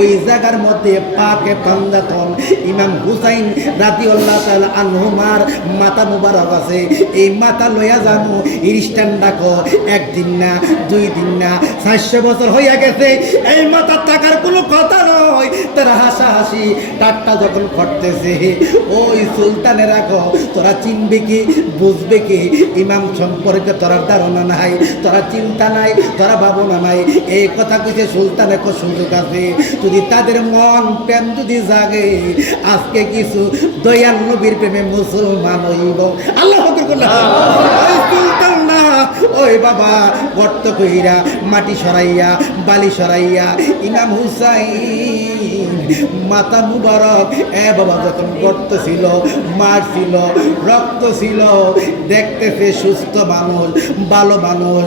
ওই জায়গার মধ্যে পাকে পাঞ্জাতন ইমাম হুসাইন রাদিয়াল্লাহু তাআলা আনহুমার মাথা মুবারক আছে। এই মাথা লইয়া যাবো খ্রিস্টান ডাকো, একদিন না, 2 দিন না, 400 বছর হইয়া গেছে। এই মাথা টাকার কোনো কথা নয়। তারা হাসাহাসি ঠাট্টা যখন করতেছে, ওই সুলতানে রাখো, তোরা চিনবে কি, বুঝবে কি? ইমাম সম্পর্কে তোরা ধারণা নাই, তোরা চিন্তা নাই, তোরা ভাবনা নাই। এই কথা কইতে সুলতানে কো সুযোগ আছে, যদি তাদের মন প্রেম যদি জাগে, আজকে কিছু দয়াল নবীর প্রেমে মুসলমান হইব। আল্লাহু আকবার। ওই সুলতান না, ওই বাবা গর্ত কইরা মাটি সরাইয়া বালি সরাইয়া ইমাম হুসাইন মাথা মুবারক বাবা যখন গর্ত ছিল, মার ছিল, রক্ত ছিল, দেখতেছে সুস্থ মানুষ, ভালো মানুষ।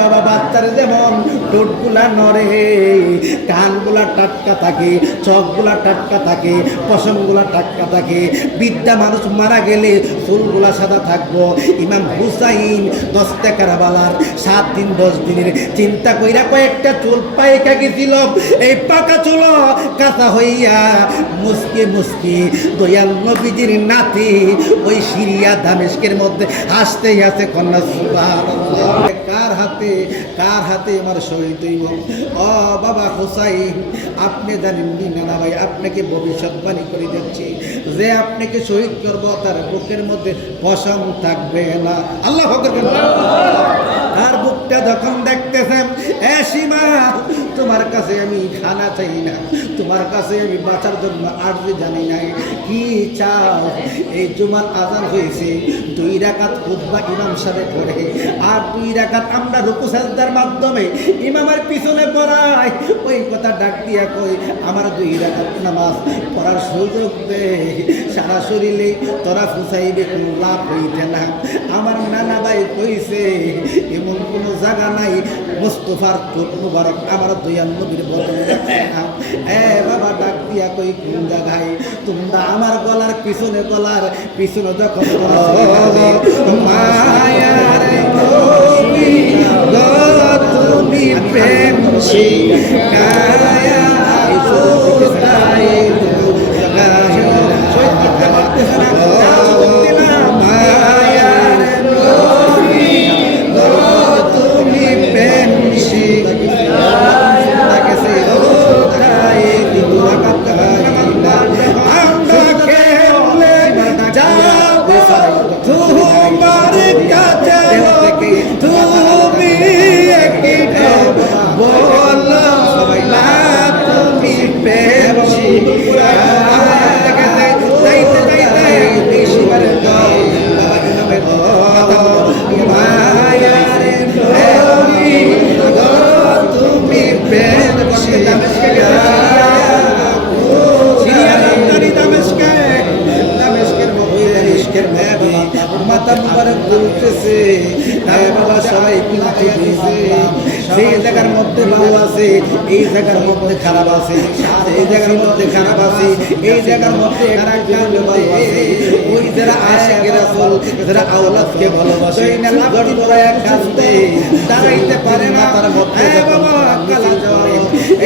বাবা বাচ্চার যেমন ঠোঁটগুলা নড়ে, কানগুলা টাটকা থাকে, চোখগুলা টাটকা থাকে, পশমগুলা টাটকা থাকে। বিদ্যা মানুষ মারা গেলে চুলগুলা সাদা থাকবো। ইমাম হুসাইন 10 টাকার বালার 7 দিন 10 দিনের চিন্তা কইরা কয়েকটা চুল পাইকা গেছিল। এই পাকা চুল কাঁচা হইয়া মুসকি মুসকি দয়াল নবীজির নাতি ওই সিরিয়া দামেস্কের মধ্যে হাসতেই আছে। কন্যা সুবহানাল্লাহ। কার হাতে আমার শহীদ হইব? ও বাবা হুসাইন, আপনি জানেন না ভাই, আপনাকে ভবিষ্যৎবাণী করে দিচ্ছি, যে আপনাকে শহীদ করব তার বুকের মধ্যে পশম থাকবে না। আল্লাহু আকবার। তার বুকটা যখন দেখতেছেন, সীমা, তোমার কাছে আমি খানা চাই না, তোমার কাছে আমি বাঁচার জন্য আরজি জানি নাই, কি চাও? এই জুমার আজান হয়েছে, 2 রাকাত খুতবা ইমাম সাহেব পড়ে, আর 2 রাকাত আমরা রুকু সাজদার মাধ্যমে ইমামের পিছনে পড়াই। ওই কথা ডাক দিয়া কই, আমার 2 রাকাত নামাজ পড়ার সুযোগ দে। সারা শরীরে তোরা ফুসাইবে, কোনো লাভ হইতে না। আমার নানা ভাই কইছে, এমন কোনো জায়গা নাই মুস্তাফার চোখ মুবারক আমার দয়াল নবীর বদলে রাখে না। বাবা ডাক দিয়া কই, কোন জায়গায়? তোমরা আমার গলার পিছনে যখন মায়ার তুমি প্রেম শিখায়া মাথা মুবারক বলতেছে, বাবা সবাই সেই জায়গার মধ্যে ভালো আছে, এই জায়গার মধ্যে খারাপ আছে, এই জায়গার মধ্যে খারাপ আছে, এই জায়গার মধ্যে ওই যারা আশিকের রাসূল, যারা আওলাদকে ভালোবাসে, দাঁড়াইতে পারে না তার মধ্যে বাবা কালা জ্বর।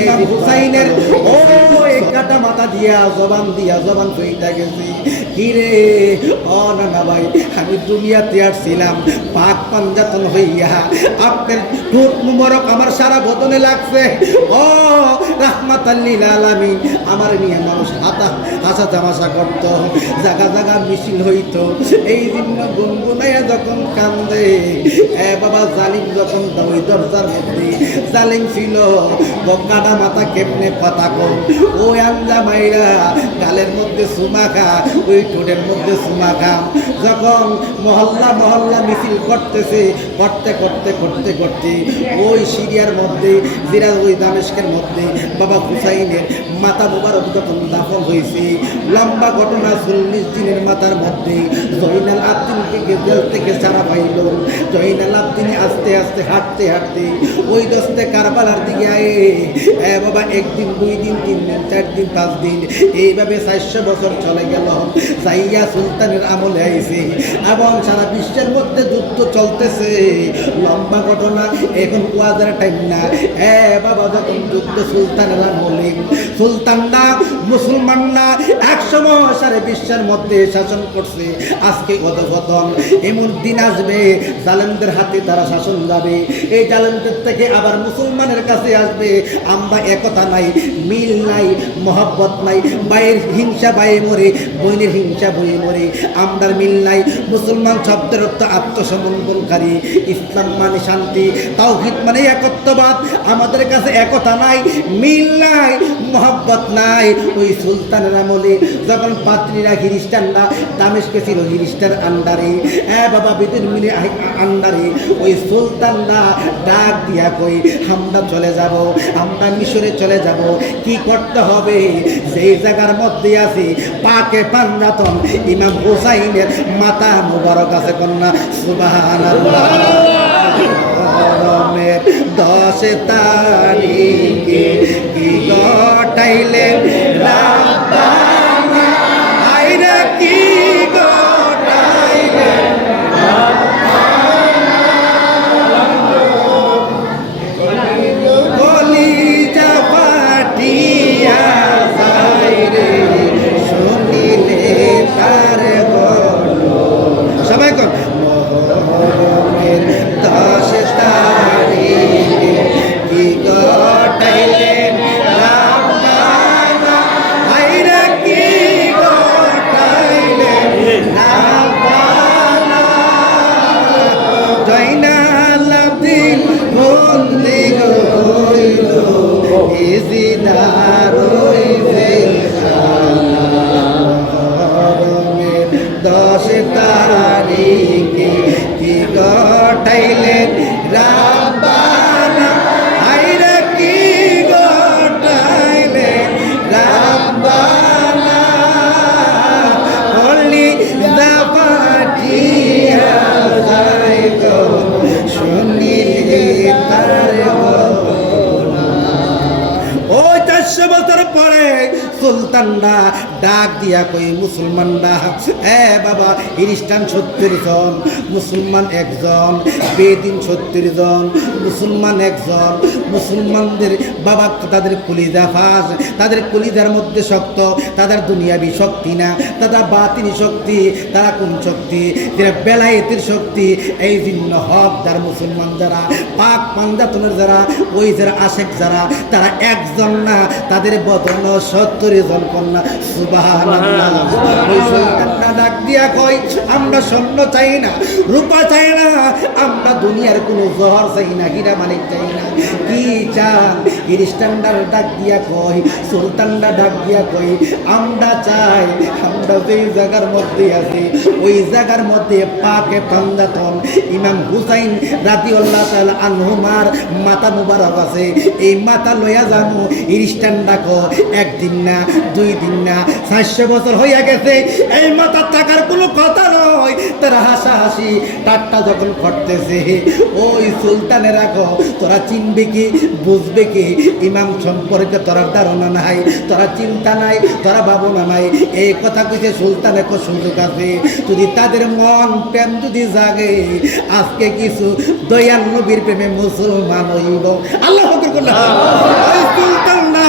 এই হুসাইনের ওই কাটা মাথা দিয়া জবান কইতা গেছি, কিরে ও নানা ভাই, আমি দুনিয়াতে আসছিলাম পাক পাঞ্জাতন হইয়া, আপনার ঠোঁট মুবারক আমার সারা বদনে লাগছে। ও রাহমাতাল লিল আলামিন, আমার নিয়ে মানুষ হাসা তামাশা করতো, জায়গা জায়গা মিছিল হইতো, এই জন্য গুনগুনাইয়া যখন কান্দে। বাবা জালিম যখন ওই দরজার মধ্যে জালিম ছিল, বকাটা মাথা কেমনে কথা কম, ওই আঞ্জা মাইরা গালের মধ্যে সুমা খা, ওই ঠোঁটের মধ্যে সুমা খা। যখন মহল্লা মিছিল করতেছে, করতে ওই সিরিয়ার মধ্যে জিরা ওই দামেস্কের মধ্যে বাবা হুসাইনের মাথা মুবারক যখন দাফন হয়েছে, লম্বা ঘটনা, 40 দিনের মাথার মধ্যে জয়নাল আবদিনকে জেল থেকে ছাড়া পাইল। জয়নাল আবদিন আস্তে আস্তে হাঁটতে ওই দস্তে কারবালার দিকে আয়ে বাবা 1 দিন 2 দিন 3 দিন 4 দিন 5 দিন এইভাবে 400 বছর চলে গেল। সাইয়া সুলতানের আমলে আইছে এবং সারা বিশ্বের মধ্যে যুদ্ধ চলতেছে, লম্বা ঘটনা, এখন ওয়াদের টাইম না। বাবা যখন যুদ্ধ সুলতানের আমলে সুলতানরা মুসলমানরা একসময় সারা বিশ্বের মধ্যে শাসন করছে। আজকে অধঃপতন, এমন দিন আসবে জালেমদের হাতে তারা শাসন যাবে। এই জালেমদের থেকে আবার মুসলমানের কাছে আসবে। আমরা একতা নাই, মিল নাই, মহব্বত নাই, ভাইয়ের হিংসা ভাইয়ে মরে, বোনের হিংসা বইয়ে মরে। আমরা মিল নাই। মুসলমান শব্দের অর্থ আত্মসমর্পণকারী, ইসলাম মানে শান্তি, তাওহীদ মানে একত্ববাদ। আমাদের কাছে একতা নাই, মিল নাই, মহব্বত নাই। ওই সুলতানের আমলে যখন পাত্রীরা খ্রিস্টানরা দামেস্কে ছিল খ্রিস্টান আন্ডারে, হ্যাঁ বাবা বেদের মিলে আন্ডারে, ওই সুলতানরা ডাক দিয়া কই আমরা চলে যাব, আমরা মিশরে চলে যাব। কি করতে হবে? যেই জায়গার মধ্যে আছে পাকে পাঞ্জাতন ইমাম হুসাইনের মাথা মুবারক আছে, কন্যা সুবহানাল্লাহ। 10 তারিখে কি ঘটাইলেন রাব্বানা, আইরে কি ঘটাইলেন কলিজা ফাটিয়া যায় রে শুনিলে তার বলো। সবাই কর মোহরমের 10 তারিখে কি ঘটাইলেন রাব্বানা, আইরে কি ঘটাইলেন রাব্বানা। জয়নাল আব্দিন বন্দি হইল ইজিদার হইবে মোহরমের 10 তারিখে কি ঘটাইলেন রাব্বানা, আইরে কি ঘটাইলেন রাব্বানা। হলি দাপাটিয়া যায় গো শুনিলে তার বলো। ওই 400 বছর পরে সুলতানরা ডাক দিয়া কই মুসলমানরা, বাবা খ্রিস্টান 70 জন, মুসলমান 1 জন, বেদিন 70 জন, মুসলমান 1 জন। মুসলমানদের বাবা তাদের কলিজা ফাঁস, তাদের কলিজার মধ্যে শক্ত, তাদের দুনিয়াবি শক্তি না, তারা বাতিনি শক্তি। তারা কোন শক্তি? যারা বেলায়েতের শক্তি। এই ভিন্ন হক যারা মুসলমান, যারা পাক পাঞ্জাতনের যারা, ওই যারা আশেক যারা, তারা 1 জন না, তাদের বদন 70 জন, কন্যা সুবহানাল্লাহ। ওই সুলতানরা ডাক দিয়া কয় আমরা স্বর্ণ চাই না, রূপা চাই না, আমরা দুনিয়ার কোনো জহর চাই না, হীরা মানিক চাই না। কি চান? খ্রিস্টানরা ডাক দিয়া কয়, সুলতানরা ডাক দিয়া কয় আমরা চাই আমরা যেই জায়গার মধ্যে আছি ওই জায়গার মধ্যে পাকে পাঞ্জাতন ইমাম হুসাইন রাদিয়াল্লাহু তাআলা আনহুমার মাথা মুবারক আছে। এই মাথা লইয়া যাবো। খ্রিস্টানরা কয় 1 দিন না, 2 দিন না, 400 বছর হইয়া গেছে, এই মাথা থাকার কোনো কথা নয়। তারা হাসাহাসি ঠাট্টা যখন করতেছে, ওই সুলতানেরা কয় তোরা চিনবে কি, বুঝবে কি? ইমাম সম্পর্কে তোরা ধারণা নাই, তোরা চিন্তা নাই, তোরা ভাবনা নাই। এই কথা কইতে সুলতানের সুযোগ আছে, যদি তাদের মন প্রেম যদি জাগে, আজকে কিছু দয়াল নবীর প্রেমে মুসলমান হইব। আল্লাহু আকবার। ওই সুলতানরা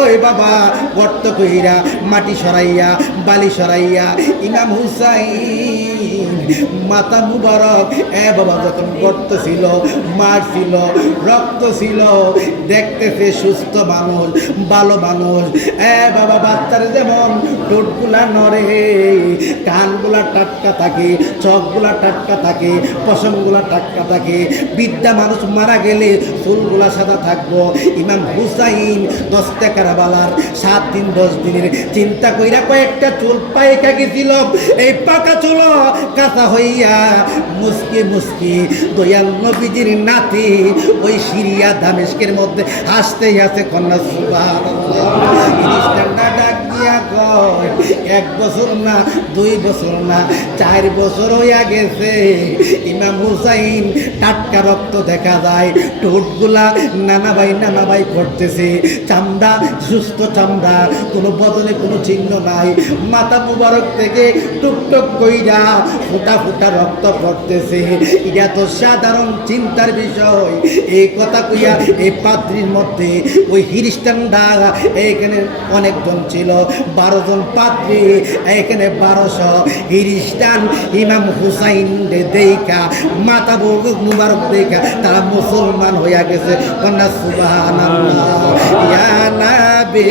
ওই বাবা গর্ত কইরা মাটি সরাইয়া বালি সরাইয়া ইমাম হুসাইন মাথা মুবারক বাবা যখন গর্ত ছিল, মার ছিল, রক্ত ছিল, দেখতেছে সুস্থ মানুষ, ভালো মানুষ। বাবা বাচ্চার যেমন ঠোঁটগুলা নড়ে, কানগুলা টাটকা থাকে, চোখগুলা টাটকা থাকে, পশমগুলা টাটকা থাকে। বিদ্যা মানুষ মারা গেলে চুলগুলা সাদা থাকবো। ইমাম হুসাইন 10 টাকার বালার 7 দিন 10 দিনের চিন্তা কইরা কয়েকটা চুল পাইকা গেছিল। এই পাকা চুল কাঁচা হইয়া মুসকি মুসকি দয়াল নবীজির নাতি ওই সিরিয়া দামেস্কের মধ্যে হাসতেই আছে, কন্যা সুবহানাল্লাহ। খ্রিস্টানরা ডাক দিয়া কয় 1 বছর না 2 বছর না 4 বছর হইয়া গেছে ইমাম হুসাইন টাটকা রক্ত দেখা যায়, ঠোঁটগুলা নানা ভাই করতেছে, চামড়া সুস্থ চামড়া, কোনো বদলে কোনো চিহ্ন নাই, মাথা মুবারক থেকে টুকটুক কইরা ফোঁটা ফোঁটা রক্ত পড়তেছে। এটা তো সাধারণ চিন্তার বিষয়। এই কথা কইয়া এই পাত্রীর মধ্যে ওই খ্রিস্টানরা এখানে অনেকজন ছিল, 12 জন পাত্রী, এখানে 1200 খ্রিস্টান ইমাম হুসাইন দেখা মাথা মুবারক দেখা তারা মুসলমান হইয়া গেছে। কন্যা সুবহানাল্লাহ ইয়া নবী